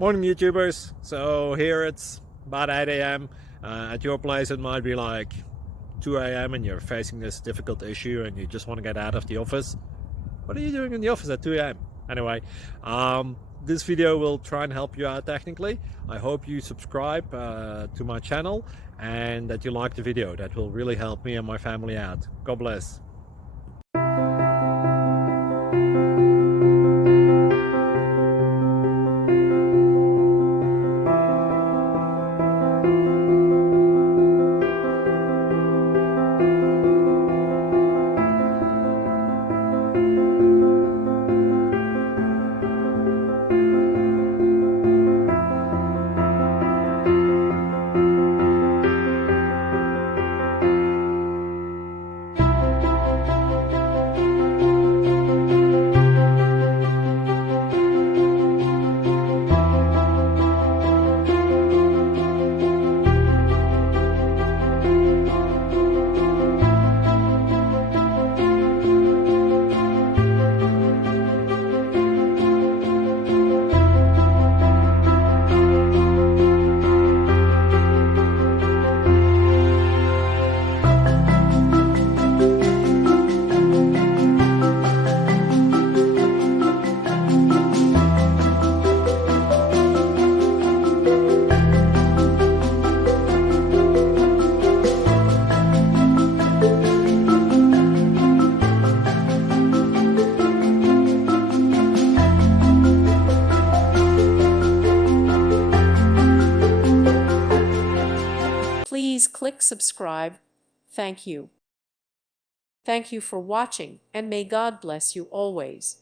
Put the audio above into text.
Morning YouTubers. So here it's about 8 a.m. At your place it might be like 2 a.m. and you're facing this difficult issue and you just want to get out of the office. What are you doing in the office at 2 a.m.? Anyway, this video will try and help you out technically. I hope you subscribe to my channel and that you like the video. That will really help me and my family out. God bless. Please click subscribe. Thank you. Thank you for watching, and may God bless you always.